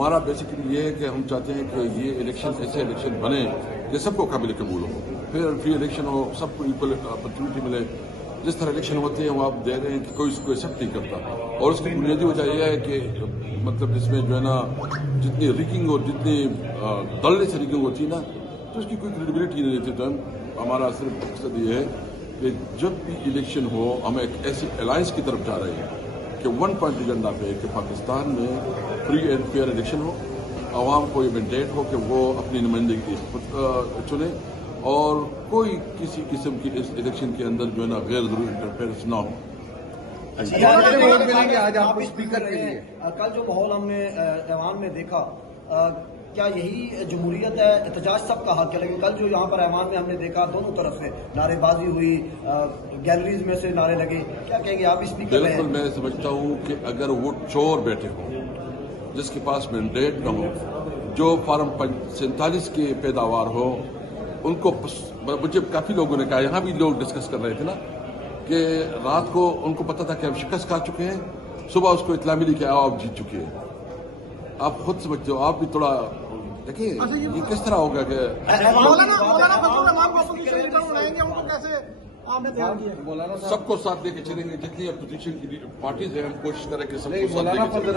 ہمارا بیسیکلی یہ ہے کہ ہم چاہتے ہیں کہ یہ الیکشن ایسے الیکشن بنے کہ سب کو قابل قبول ہو، پھر فری الیکشن ہو، سب کو ایکول اپرچونٹی ملے. جس طرح الیکشن ہوتے ہیں وہ آپ دے رہے ہیں کہ کوئی اس کو ایکسیپٹ نہیں کرتا، اور اس کی بنیادی وجہ یہ ہے کہ مطلب اس میں جو ہے نا جتنی ریگنگ اور جتنی دلنے سے ریگنگ ہوتی ہے نا تو اس کی کوئی کریڈیبلٹی نہیں دیتی. تو ہمارا صرف مقصد یہ ہے کہ جب بھی الیکشن ہو ہم ایک ایسی الائنس کی طرف جا رہے ہیں کہ ون پوائنٹ ایجنڈا پہ کہ پاکستان میں فری اینڈ فیئر الیکشن ہو، عوام کو یہ مینڈیٹ ہو کہ وہ اپنی نمائندگی چنے، اور کوئی کسی قسم کی اس الیکشن کے اندر جو ہے نا غیر ضروری انٹرفیئرنس نہ ہو. کل جو ماحول ہم نے ایوان میں دیکھا، کیا یہی جمہوریت ہے؟ احتجاج سب کا حق ہے، لیکن کل جو یہاں پر ایوان میں ہم نے دیکھا دونوں طرف سے نعرے بازی ہوئی، گیلریز میں سے نعرے لگے، کیا کہیں گے آپ اسپیکر؟ بالکل میں سمجھتا ہوں کہ اگر وہ چور بیٹھے ہوں جس کے پاس مینڈیٹ نہ ہو، جو فارم 47 کی پیداوار ہو، ان کو مجھے کافی لوگوں نے کہا، یہاں بھی لوگ ڈسکس کر رہے تھے نا کہ رات کو ان کو پتا تھا کہ ہم شکست کھا چکے ہیں، صبح اس کو اطلاع ملی کہ آپ جیت چکے ہیں. آپ خود سمجھتے ہو، آپ بھی تھوڑا دیکھیں یہ کس طرح ہوگا کہ سب کو ساتھ لے کے چلیں گے. جتنی اپوزیشن کی پارٹیز ہیں ہم کوشش کریں کہ سب کو ساتھ لے کے چلیں.